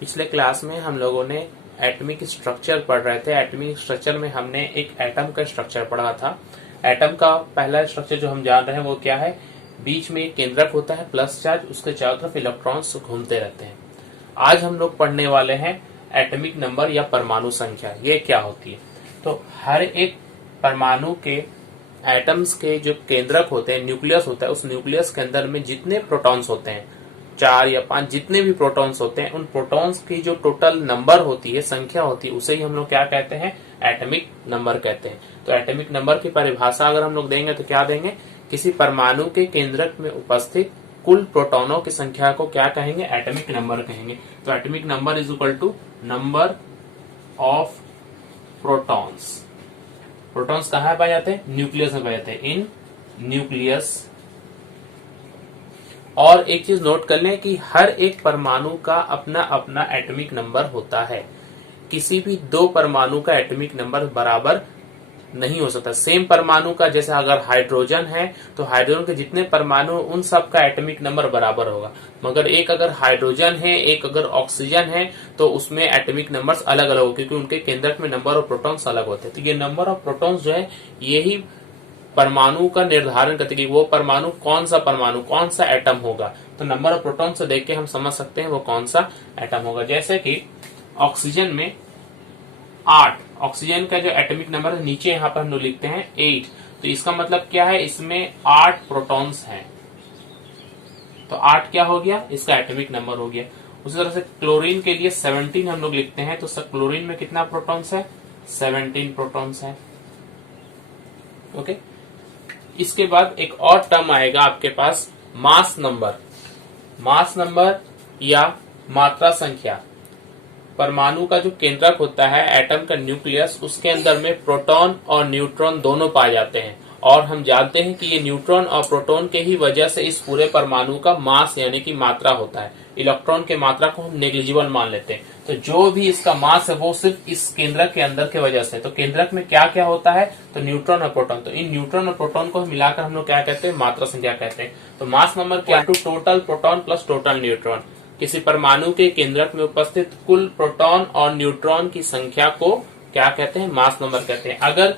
पिछले क्लास में हम लोगों ने एटमिक स्ट्रक्चर पढ़ रहे थे। एटमिक स्ट्रक्चर में हमने एक एटम का स्ट्रक्चर पढ़ा था। एटम का पहला स्ट्रक्चर जो हम जान रहे हैं वो क्या है, बीच में एक केंद्रक होता है प्लस चार्ज, उसके चारों तरफ इलेक्ट्रॉन्स घूमते रहते हैं। आज हम लोग पढ़ने वाले हैं एटमिक नंबर या परमाणु संख्या, ये क्या होती है। तो हर एक परमाणु के एटम्स के जो केंद्रक होते हैं, न्यूक्लियस होता है, उस न्यूक्लियस के अंदर में जितने प्रोटॉन्स होते हैं, 4 या 5 जितने भी प्रोटॉन्स होते हैं, उन प्रोटॉन्स की जो टोटल नंबर होती है, संख्या होती है, उसे ही हम लोग क्या कहते हैं, एटमिक नंबर कहते हैं। तो एटमिक नंबर की परिभाषा अगर हम लोग देंगे तो क्या देंगे, किसी परमाणु के केंद्रक में उपस्थित कुल प्रोटॉनों की संख्या को क्या कहेंगे, एटमिक नंबर कहेंगे। तो atomic number is equal to number of protons. Protons कहाँ पाए जाते हैं, न्यूक्लियस में पाए जाते हैं, इन न्यूक्लियस। और एक चीज नोट कर लें कि हर एक परमाणु का अपना अपना एटमिक नंबर होता है। किसी भी दो परमाणु का एटमिक नंबर बराबर नहीं हो सकता। सेम परमाणु का, जैसे अगर हाइड्रोजन है तो हाइड्रोजन के जितने परमाणु उन सब का एटमिक नंबर बराबर होगा, मगर एक अगर हाइड्रोजन है, एक अगर ऑक्सीजन है, तो उसमें एटमिक नंबर्स अलग अलग हो, क्योंकि उनके केंद्रक में नंबर ऑफ प्रोटॉन्स अलग होते हैं। तो ये नंबर ऑफ प्रोटॉन्स जो है, यही परमाणु का निर्धारण करते हैं कि वो परमाणु, कौन सा एटम होगा। तो नंबर ऑफ प्रोटॉन से देख के हम समझ सकते हैं वो कौन सा एटम होगा। जैसे कि ऑक्सीजन में 8, ऑक्सीजन का जो एटॉमिक नंबर है नीचे यहाँ पर हम लोग लिखते हैं 8। तो इसका मतलब क्या है, इसमें 8 प्रोटॉन्स हैं। तो 8 क्या हो गया, इसका एटॉमिक नंबर हो गया। उसी तरह से क्लोरीन के लिए 17 हम लोग लिखते हैं। तो क्लोरीन में कितना प्रोटॉन्स है, 17 प्रोटॉन्स है। ओके। इसके बाद एक और टर्म आएगा आपके पास, मास नंबर। मास नंबर या मात्रा संख्या। परमाणु का जो केंद्रक होता है, एटम का न्यूक्लियस, उसके अंदर में प्रोटॉन और न्यूट्रॉन दोनों पाए जाते हैं। और हम जानते हैं कि ये न्यूट्रॉन और प्रोटॉन के ही वजह से इस पूरे परमाणु का मास यानी कि मात्रा होता है। इलेक्ट्रॉन के मात्रा को हम नेग्लिजिबल मान लेते हैं। तो जो भी इसका मास है वो सिर्फ इस केंद्रक के अंदर के वजह से। तो केंद्रक में क्या क्या होता है, तो न्यूट्रॉन और प्रोटॉन। तो इन न्यूट्रॉन और प्रोटॉन को मिलाकर हम लोग क्या कहते हैं, मात्रा संख्या कहते हैं। तो मास नंबर क्या, to total proton plus total neutron. किसी परमाणु के केंद्रक में उपस्थित कुल प्रोटॉन और न्यूट्रॉन की संख्या को क्या कहते हैं, मास नंबर कहते हैं। अगर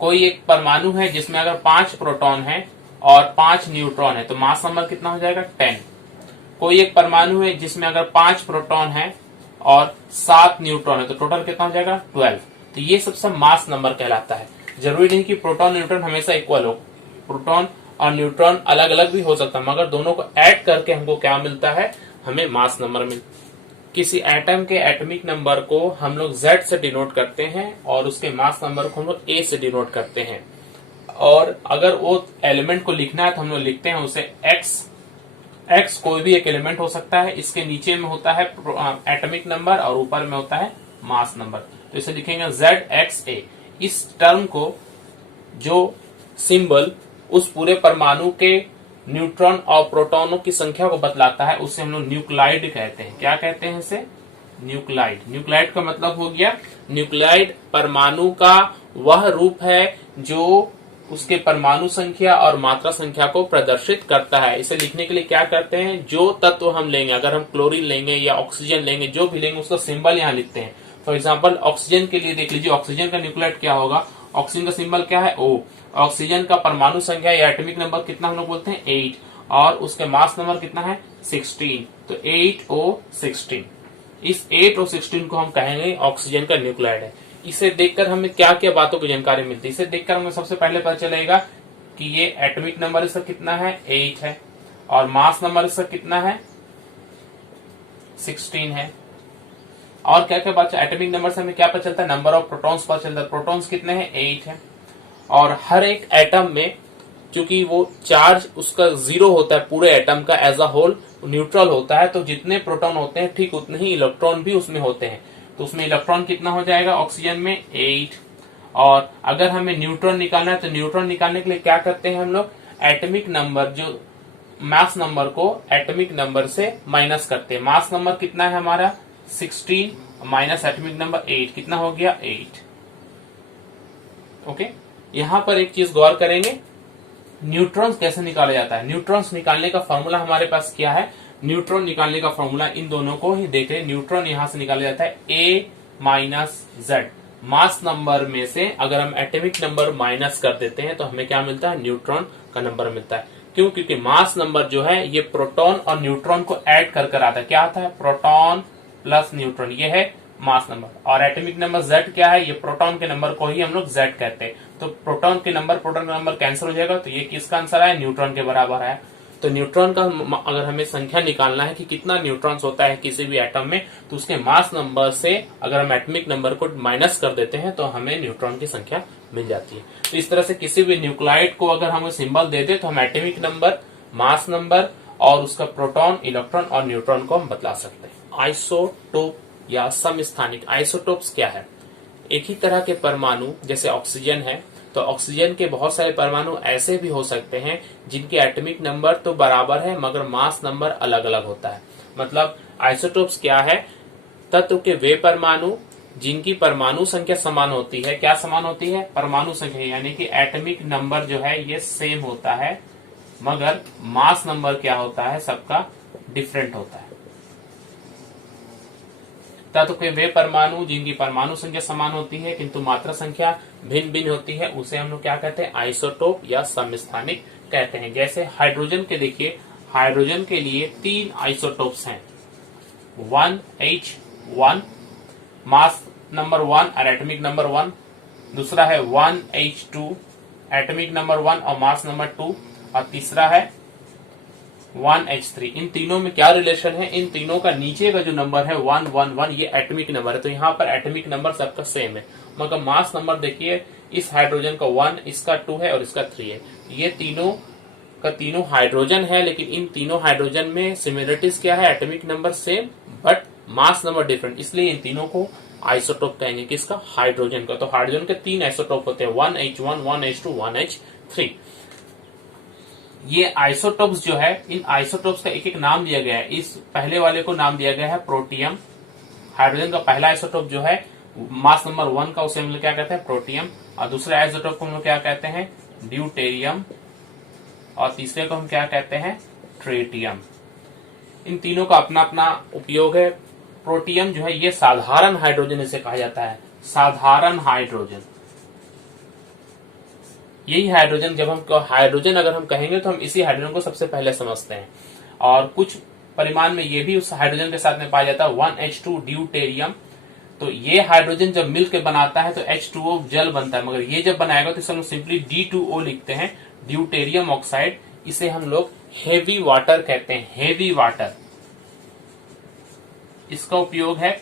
कोई एक परमाणु है जिसमें अगर 5 प्रोटॉन है और 5 न्यूट्रॉन है, तो मास नंबर कितना हो जाएगा, 10। कोई एक परमाणु है जिसमें अगर 5 प्रोटॉन है और 7 न्यूट्रॉन है, तो टोटल कितना हो जाएगा, 12। तो ये सबसे मास नंबर कहलाता है। जरूरी नहीं कि प्रोटॉन न्यूट्रॉन हमेशा इक्वल हो, प्रोटॉन और न्यूट्रॉन अलग अलग भी हो सकता है, मगर दोनों को ऐड करके हमको क्या मिलता है, हमें मास नंबर मिलता है। किसी एटम के एटॉमिक नंबर को हम लोग Z से डिनोट करते हैं और उसके मास नंबर को हम लोग A से डिनोट करते हैं। और अगर वो एलिमेंट को लिखना है तो हम लोग लिखते हैं उसे X कोई भी एक एलिमेंट हो सकता है। इसके नीचे में होता है एटॉमिक नंबर और ऊपर में होता है मास नंबर। तो इसे लिखेंगे ZXA। इस टर्म को, जो सिंबल उस पूरे परमाणु के न्यूट्रॉन और प्रोटॉनों की संख्या को बतलाता है, उसे हम लोग न्यूक्लाइड कहते हैं। क्या कहते हैं इसे, न्यूक्लाइड। न्यूक्लाइड का मतलब हो गया, न्यूक्लाइड परमाणु का वह रूप है जो उसके परमाणु संख्या और मात्रा संख्या को प्रदर्शित करता है। इसे लिखने के लिए क्या करते हैं, जो तत्व हम लेंगे, अगर हम क्लोरीन लेंगे या ऑक्सीजन लेंगे, जो भी लेंगे उसका सिंबल यहाँ लिखते हैं। फॉर एग्जाम्पल ऑक्सीजन के लिए देख लीजिए, ऑक्सीजन का न्यूक्लाइड क्या होगा, ऑक्सीजन का सिंबल क्या है, O। ऑक्सीजन का परमाणु संख्या या एटॉमिक नंबर कितना हम लोग बोलते हैं, 8। और उसके मास नंबर कितना है, 16। तो 8O16। इस 8O16 को हम कहेंगे ऑक्सीजन का न्यूक्लाइड है। इसे देखकर हमें क्या क्या बातों की जानकारी मिलती है, इसे देखकर हमें सबसे पहले पता चलेगा कि ये एटॉमिक नंबर इसका कितना है, 8 है, और मास नंबर इसका कितना है, 16 है। और क्या क्या बात, एटॉमिक नंबर से हमें क्या पता चलता है, नंबर ऑफ प्रोटॉन्स पता चलता है। प्रोटॉन्स कितने हैं, 8 है। और हर एक एटम में क्योंकि वो चार्ज उसका 0 होता है, पूरे एटम का एज अ होल न्यूट्रल होता है, तो जितने प्रोटॉन होते हैं ठीक उतने ही इलेक्ट्रॉन भी उसमें होते हैं। तो उसमें इलेक्ट्रॉन कितना हो जाएगा, ऑक्सीजन में 8। और अगर हमें न्यूट्रॉन निकालना है तो न्यूट्रॉन निकालने के लिए क्या करते हैं हम लोग, एटॉमिक नंबर, जो मास नंबर को एटॉमिक नंबर से माइनस करते हैं। मास नंबर कितना है हमारा, 16 माइनस एटॉमिक नंबर 8, कितना हो गया, 8। ओके। यहां पर एक चीज गौर करेंगे, न्यूट्रॉन्स कैसे निकाला जाता है। न्यूट्रॉन्स निकालने का फॉर्मूला हमारे पास क्या है, न्यूट्रॉन निकालने का फॉर्मूला इन दोनों को ही देख रहे, न्यूट्रॉन यहां से निकाला जाता है A minus Z. Mass number में से अगर हम एटॉमिक नंबर माइनस कर देते हैं तो हमें क्या मिलता है, न्यूट्रॉन का नंबर मिलता है। क्यों? क्योंकि मास नंबर जो है ये प्रोटॉन और न्यूट्रॉन को ऐड कर कर आता है। क्या आता है? प्रोटॉन प्लस न्यूट्रॉन, ये है मास नंबर। और एटॉमिक नंबर जेड क्या है? ये प्रोटॉन के नंबर को ही हम लोग जेड कहते हैं। तो प्रोटॉन के नंबर प्रोटॉन का नंबर कैंसिल हो जाएगा, तो ये किसका आंसर है? न्यूट्रॉन के बराबर है। तो न्यूट्रॉन का अगर हमें संख्या निकालना है कि कितना न्यूट्रॉन्स होता है किसी भी एटम में, तो उसके मास नंबर से अगर हम एटॉमिक नंबर को माइनस कर देते हैं तो हमें न्यूट्रॉन की संख्या मिल जाती है। तो इस तरह से किसी भी न्यूक्लाइड को अगर हम सिंबल दे दे तो हम एटॉमिक नंबर, मास नंबर और उसका प्रोटॉन, इलेक्ट्रॉन और न्यूट्रॉन को हम बतला सकते हैं। आइसोटोप या समस्थानिक, आइसोटोप्स क्या है? एक ही तरह के परमाणु जैसे ऑक्सीजन है, तो ऑक्सीजन के बहुत सारे परमाणु ऐसे भी हो सकते हैं जिनके एटॉमिक नंबर तो बराबर है मगर मास नंबर अलग अलग होता है। मतलब आइसोटोप्स क्या है? तत्व के वे परमाणु जिनकी परमाणु संख्या समान होती है। क्या समान होती है? परमाणु संख्या, यानी कि एटॉमिक नंबर जो है ये सेम होता है मगर मास नंबर क्या होता है? सबका डिफरेंट होता है। तत्व के वे परमाणु जिनकी परमाणु संख्या समान होती है किंतु मात्रा संख्या भिन्न भिन्न होती है, उसे हम लोग क्या कहते हैं? आइसोटोप या समस्थानिक कहते हैं। जैसे हाइड्रोजन के देखिए, हाइड्रोजन के लिए 3 आइसोटोप्स हैं। 1H1 मास नंबर 1 और एटॉमिक नंबर 1, दूसरा है 1H2 एटॉमिक नंबर 1 और मास नंबर 2, और तीसरा है 1H3। इन तीनों में क्या रिलेशन है? इन तीनों का नीचे का जो नंबर है 111, ये एटॉमिक नंबर है। तो यहाँ पर एटॉमिक नंबर सबका सेम है मगर मास नंबर देखिए, इस हाइड्रोजन का 1, इसका 2 है और इसका 3 है। ये तीनों का तीनों हाइड्रोजन है, लेकिन इन तीनों हाइड्रोजन में सिमिलरिटीज क्या है? Atomic number same but mass number different, इसलिए इन तीनों को आइसोटोप कहेंगे। किसका? हाइड्रोजन का। तो हाइड्रोजन के 3 आइसोटोप होते हैं, 1H1, 1H2, 1H3। ये आइसोटोप्स जो है, इन आइसोटोप्स का एक एक नाम दिया गया है। इस पहले वाले को नाम दिया गया है प्रोटियम। हाइड्रोजन का पहला आइसोटोप जो है मास नंबर 1 का, उसे हम लोग क्या कहते हैं? प्रोटियम। और दूसरे आइसोटोप को हम लोग क्या कहते हैं? ड्यूटेरियम। और तीसरे को हम क्या कहते हैं? ट्रिटियम। इन तीनों का अपना अपना उपयोग है। प्रोटियम जो है ये साधारण हाइड्रोजन इसे कहा जाता है, साधारण हाइड्रोजन। यही हाइड्रोजन, जब हम हाइड्रोजन अगर हम कहेंगे तो हम इसी हाइड्रोजन को सबसे पहले समझते हैं। और कुछ परिमाण में ये भी उस हाइड्रोजन के साथ में पाया जाता है, 1H2 ड्यूटेरियम। तो ये हाइड्रोजन जब मिलकर बनाता है तो H2O जल बनता है, मगर ये जब बनाएगा तो इसे हम सिंपली D2O लिखते हैं, ड्यूटेरियम ऑक्साइड। इसे हम लोग हेवी वाटर कहते हैं, हेवी वाटर। इसका उपयोग है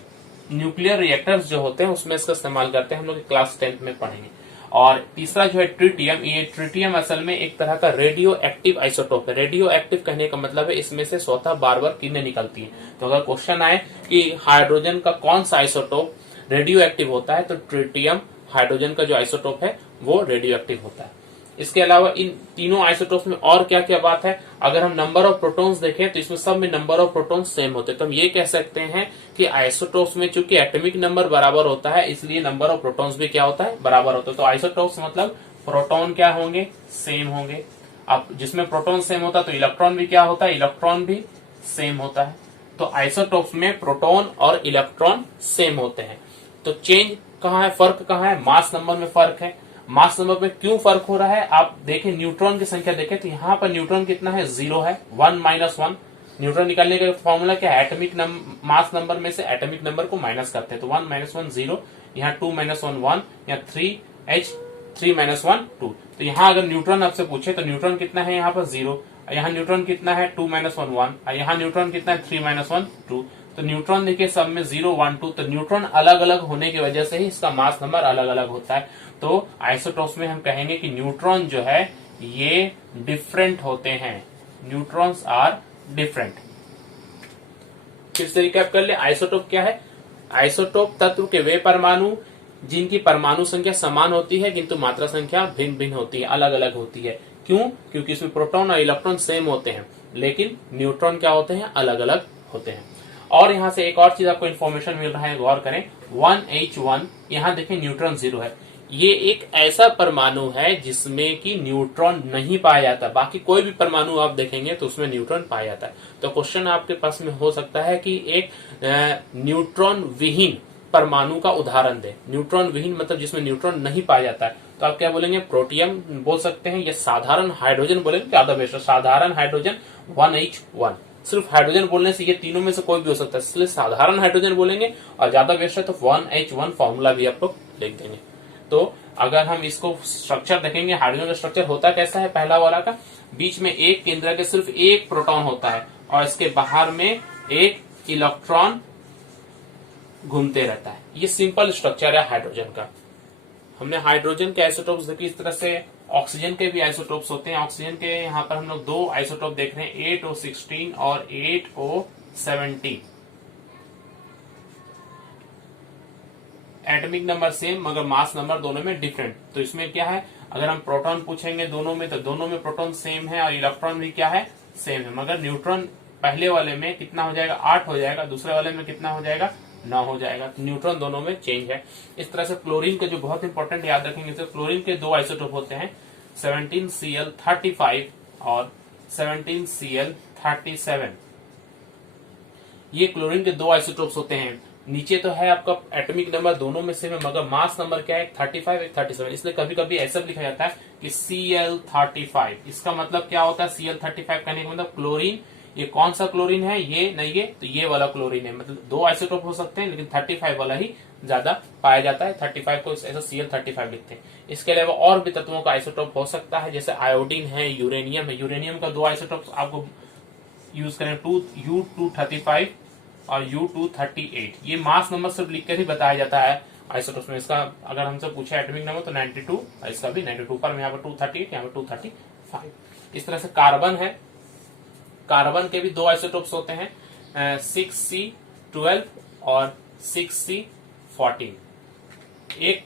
न्यूक्लियर रिएक्टर्स जो होते हैं उसमें इसका इस्तेमाल करते हैं, हम लोग क्लास 10th में पढ़ेंगे। और तीसरा जो है ट्रिटियम, ये ट्रिटियम असल में एक तरह का रेडियो एक्टिव आइसोटोप है। रेडियो एक्टिव कहने का मतलब है इसमें से स्वतः बार बार किरणें निकलती हैं। तो अगर क्वेश्चन आए कि हाइड्रोजन का कौन सा आइसोटोप रेडियो एक्टिव होता है, तो ट्रिटियम हाइड्रोजन का जो आइसोटोप है वो रेडियो एक्टिव होता है। इसके अलावा इन तीनों आइसोटोप्स में और क्या क्या बात है? अगर हम नंबर ऑफ प्रोटॉन्स देखें तो इसमें सब में नंबर ऑफ प्रोटॉन्स सेम होते हैं। तो हम ये कह सकते हैं कि आइसोटोप्स में चूंकि एटॉमिक नंबर बराबर होता है, इसलिए नंबर ऑफ प्रोटॉन्स भी क्या होता है? बराबर होता है। तो आइसोटोप्स मतलब प्रोटॉन क्या होंगे? सेम होंगे। अब जिसमें प्रोटॉन सेम होता है तो इलेक्ट्रॉन भी क्या होता है? इलेक्ट्रॉन भी सेम होता है। तो आइसोटोप्स में प्रोटॉन और इलेक्ट्रॉन सेम होते हैं। तो चेंज कहाँ है? फर्क कहाँ है? मास नंबर में फर्क है। मास नंबर में क्यों फर्क हो रहा है? आप देखें, न्यूट्रॉन की संख्या देखें तो यहाँ पर न्यूट्रॉन कितना है? 0 है, 1 - 1। न्यूट्रॉन निकालने का फॉर्मूला क्या है? एटॉमिक मास नंबर में से एटॉमिक नंबर को माइनस करते हैं, तो 1 - 1 0, यहाँ 2 - 1 1, यहाँ 3H, 3 - 1 2। तो यहाँ अगर न्यूट्रॉन आपसे पूछे तो न्यूट्रॉन कितना है? यहाँ पर 0। यहाँ न्यूट्रॉन कितना है? 2 - 1 1। यहाँ न्यूट्रॉन कितना है? 3 - 1 2। तो न्यूट्रॉन देखिए सब में 0 1 2। तो न्यूट्रॉन अलग अलग होने की वजह से ही इसका मास नंबर अलग अलग होता है। तो आइसोटोप्स में हम कहेंगे कि न्यूट्रॉन जो है ये डिफरेंट होते हैं, न्यूट्रॉन्स आर डिफरेंट। फिर से रिकैप कर ले, आइसोटोप क्या है? आइसोटोप तत्व के वे परमाणु जिनकी परमाणु संख्या समान होती है किंतु मात्रा संख्या भिन्न भिन्न होती है, अलग अलग होती है। क्यों? क्योंकि इसमें प्रोटॉन और इलेक्ट्रॉन सेम होते हैं लेकिन न्यूट्रॉन क्या होते हैं? अलग अलग होते हैं। और यहाँ से एक और चीज आपको इन्फॉर्मेशन मिल रहा है, गौर करें, 1H1, यहाँ देखें न्यूट्रॉन 0 है। ये एक ऐसा परमाणु है जिसमें कि न्यूट्रॉन नहीं पाया जाता। बाकी कोई भी परमाणु आप देखेंगे तो उसमें न्यूट्रॉन पाया जाता है। तो क्वेश्चन आपके पास में हो सकता है कि एक न्यूट्रॉन विहीन परमाणु का उदाहरण दे। न्यूट्रॉन विहीन मतलब जिसमें न्यूट्रॉन नहीं पाया जाता है, तो आप क्या बोलेंगे? प्रोटियम बोल सकते हैं या साधारण हाइड्रोजन बोलेंगे, ज्यादा बेस्ट है। साधारण हाइड्रोजन 1H1, सिर्फ हाइड्रोजन बोलने से ये तीनों में से कोई भी हो सकता है, इसलिए साधारण हाइड्रोजन बोलेंगे। और ज्यादा बेस्ट है तो 1H1 फॉर्मूला भी आप लोग लिख देंगे। तो अगर हम इसको स्ट्रक्चर देखेंगे, हाइड्रोजन का स्ट्रक्चर होता कैसा है? पहला वाला का बीच में एक केंद्र के सिर्फ एक प्रोटॉन होता है और इसके बाहर में एक इलेक्ट्रॉन घूमते रहता है। ये सिंपल स्ट्रक्चर है हाइड्रोजन का। हमने हाइड्रोजन के आइसोटोप्स देखे, इस तरह से ऑक्सीजन के भी आइसोटोप्स होते हैं। ऑक्सीजन के यहाँ पर हम लोग दो आइसोटोप देख रहे हैं, 8O16 और 8O17। एटॉमिक नंबर सेम मगर मास नंबर दोनों में डिफरेंट। तो इसमें क्या है, अगर हम प्रोटॉन पूछेंगे दोनों में, तो दोनों में प्रोटॉन सेम है और इलेक्ट्रॉन भी क्या है? सेम है। मगर न्यूट्रॉन पहले वाले में कितना हो जाएगा? 8 हो जाएगा, दूसरे वाले में कितना हो जाएगा? 9 हो जाएगा। तो न्यूट्रॉन दोनों में चेंज है। इस तरह से क्लोरीन के जो बहुत इंपॉर्टेंट याद रखेंगे, तो क्लोरीन के दो आइसोटोप होते हैं, 17Cl35 और 17Cl37। ये क्लोरीन के दो आइसोटोप्स होते हैं। नीचे तो है आपका एटॉमिक नंबर दोनों में सेम है मगर मास नंबर क्या है? 35 एक 37। इसलिए कभी कभी ऐसा लिखा जाता है कि Cl35। इसका मतलब क्या होता है? Cl35 कहने का मतलब क्लोरीन। ये कौन सा क्लोरीन है? ये नहीं, ये तो ये वाला क्लोरीन है। मतलब दो आइसोटोप हो सकते हैं लेकिन 35 वाला ही ज्यादा पाया जाता है। 35 को ऐसा Cl35 लिखते हैं। इसके अलावा और भी तत्वों का आइसोटोप हो सकता है, जैसे आयोडीन है, यूरेनियम है। यूरेनियम का दो आइसोटोप आपको यूज करें, U235 और U238। ये मास नंबर सिर्फ लिखकर ही बताया जाता है आइसोटोप्स में। इसका अगर हमसे पूछे एटॉमिक नंबर तो 92, इसका भी 92 पर, यहाँ पर 238, यहाँ पर 235। इस तरह से कार्बन है। कार्बन के भी दो आइसोटोप्स होते हैं, 6C12 और 6C14। एक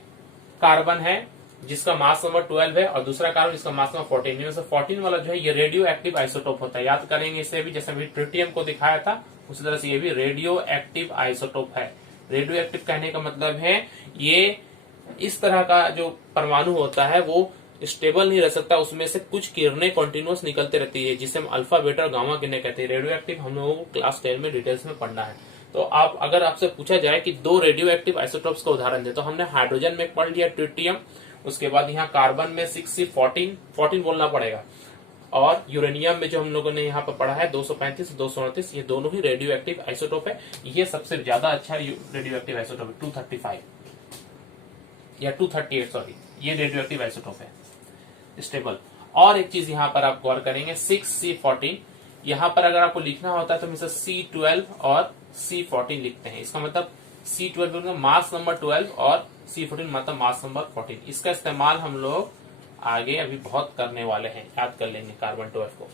कार्बन है जिसका मास नंबर 12 है और दूसरा कार्बन जिसका मास नंबर 14। इनमें से 14 वाला जो है ये रेडियो एक्टिव आइसोटोप होता है। याद करेंगे इसे भी, जैसे अभी ट्रिटियम को दिखाया था उसी तरह से ये भी रेडियो एक्टिव आइसोटोप है। रेडियो एक्टिव कहने का मतलब है ये इस तरह का जो परमाणु होता है वो स्टेबल नहीं रह सकता, उसमें से कुछ किरणें कंटिन्यूअस निकलते रहती है, जिसे हम अल्फा बीटा और गामा किरणें कहते हैं। रेडियो एक्टिव हम लोगों को क्लास 10 में डिटेल्स में पढ़ना है। तो आप अगर आपसे पूछा जाए कि दो रेडियो एक्टिव आइसोटोप्स का उदाहरण दे, तो हमने हाइड्रोजन में पढ़ लिया ट्रिटियम, उसके बाद यहाँ कार्बन में 6C14 बोलना पड़ेगा, और यूरेनियम में जो हम लोगों ने यहाँ पर पढ़ा है 235 229, ये दोनों ही रेडियो एक्टिव आइसोटोप है। ये सबसे ज्यादा अच्छा रेडियो एक्टिव आइसोटोप है, 235 या 238 सॉरी, ये रेडियो एक्टिव आइसोटोप है स्टेबल। और एक चीज यहाँ पर आप गौर करेंगे, 6C14, यहाँ पर अगर आपको लिखना होता है तो हमेशा C12 और C14 लिखते हैं। इसका मतलब C12 मास नंबर 12 और C14 मतलब मास नंबर 14। इसका इस्तेमाल हम लोग आगे अभी बहुत करने वाले हैं, याद कर लेंगे कार्बन 12 को।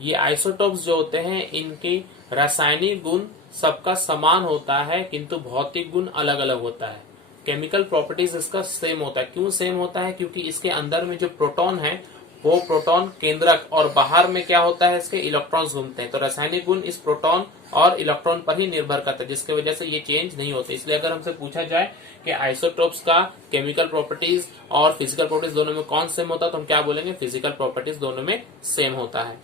ये आइसोटोप्स जो होते हैं इनकी रासायनिक गुण सबका समान होता है किंतु भौतिक गुण अलग अलग होता है। केमिकल प्रॉपर्टीज इसका सेम होता है। क्यों सेम होता है? क्योंकि इसके अंदर में जो प्रोटॉन है वो प्रोटॉन केंद्रक और बाहर में क्या होता है, इसके इलेक्ट्रॉन्स घूमते हैं। तो रासायनिक गुण इस प्रोटॉन और इलेक्ट्रॉन पर ही निर्भर करता है, जिसकी वजह से ये चेंज नहीं होते। इसलिए अगर हमसे पूछा जाए कि आइसोटोप्स का केमिकल प्रॉपर्टीज और फिजिकल प्रॉपर्टीज दोनों में कौन सेम होता है, तो हम क्या बोलेंगे? फिजिकल प्रॉपर्टीज दोनों में सेम होता है।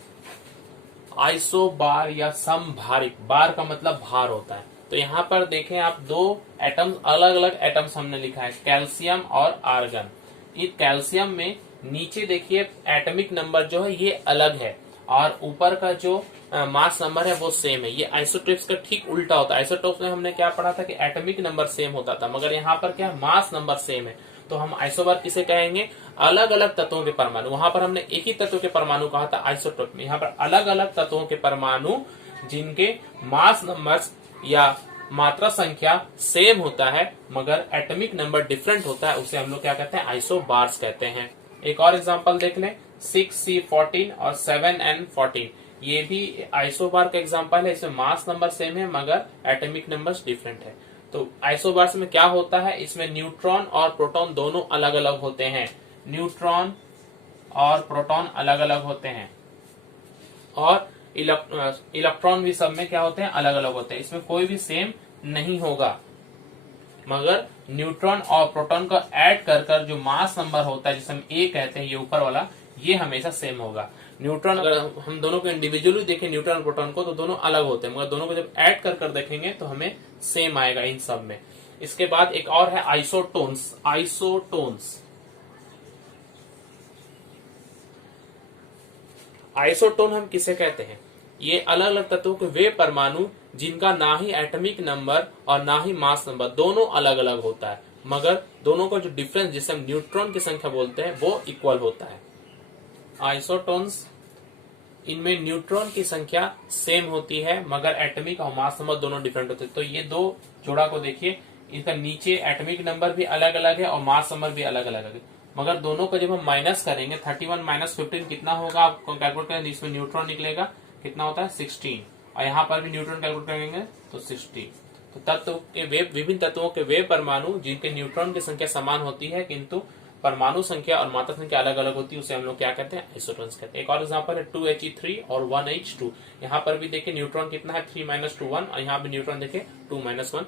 आइसोबार या समभारिक, बार का मतलब भार होता है। तो यहाँ पर देखें आप, दो एटम्स, अलग अलग एटम्स हमने लिखा है, कैल्शियम और आर्गन। ये कैल्शियम में नीचे देखिए एटॉमिक नंबर जो है ये अलग है और ऊपर का जो मास नंबर है वो सेम है। ये आइसोटोप्स का ठीक उल्टा होता है। आइसोटोप्स में हमने क्या पढ़ा था कि एटॉमिक नंबर सेम होता था, मगर यहाँ पर क्या मास नंबर सेम है। तो हम आइसोबार किसे कहेंगे? अलग अलग तत्वों के परमाणु। वहां पर हमने एक ही तत्व के परमाणु कहा था आइसोटोप में, यहाँ पर अलग अलग तत्वों के परमाणु जिनके मास नंबर या मात्रा संख्या सेम होता है मगर एटॉमिक नंबर डिफरेंट होता है, उसे हम लोग क्या कहते हैं? आइसोबार्स कहते हैं। एक और एग्जांपल देख लें, 6C14 और 7N14, ये भी आइसोबार का एग्जांपल है। इसमें मास नंबर सेम है मगर एटॉमिक नंबर्स डिफरेंट है। तो आइसोबार्स में क्या होता है? इसमें न्यूट्रॉन और प्रोटॉन दोनों अलग अलग होते हैं। न्यूट्रॉन और प्रोटॉन अलग अलग होते हैं और इलेक्ट्रॉन भी सब में क्या होते हैं? अलग अलग होते हैं। इसमें कोई भी सेम नहीं होगा। मगर न्यूट्रॉन और प्रोटॉन को ऐड कर कर जो मास नंबर होता है जिसे हम ए कहते हैं, ये ऊपर वाला, ये हमेशा सेम होगा। न्यूट्रॉन अगर हम दोनों को इंडिविजुअली देखें न्यूट्रॉन और प्रोटॉन को, तो दोनों अलग होते हैं, मगर दोनों को जब ऐड कर कर देखेंगे तो हमें सेम आएगा इन सब में। इसके बाद एक और है आइसोटोन्स। आइसोटोन हम किसे कहते हैं? ये अलग अलग तत्वों के वे परमाणु जिनका ना ही एटॉमिक नंबर और ना ही मास नंबर, दोनों अलग अलग होता है, मगर दोनों का जो डिफरेंस जिसे हम न्यूट्रॉन की संख्या बोलते हैं वो इक्वल होता है। आइसोटोन्स, इनमें न्यूट्रॉन की संख्या सेम होती है मगर एटॉमिक और मास नंबर दोनों डिफरेंट होते हैं। तो ये दो जोड़ा को देखिए, इनका नीचे एटॉमिक नंबर भी अलग अलग है और मास नंबर भी अलग अलग है, मगर दोनों को जब हम माइनस करेंगे 31 माइनस 15 कितना होगा आपको कैलकुलेट करेंगे, इसमें न्यूट्रॉन निकलेगा कितना होता है 16, और यहाँ पर भी न्यूट्रॉन कैलकुलेट करेंगे तो 60। तो तत्व के वे, विभिन्न तत्वों के वे परमाणु जिनके न्यूट्रॉन की संख्या समान होती है किंतु परमाणु संख्या और मात्रा संख्या अलग अलग होती है, उसे हम लोग क्या कहते हैं? आइसोटोन्स कहते हैं। एक और एग्जांपल है 2He3 और 1H2। यहाँ पर भी देखिए न्यूट्रॉन कितना है 3 - 2 1, और यहाँ भी न्यूट्रॉन देखिए 2 - 1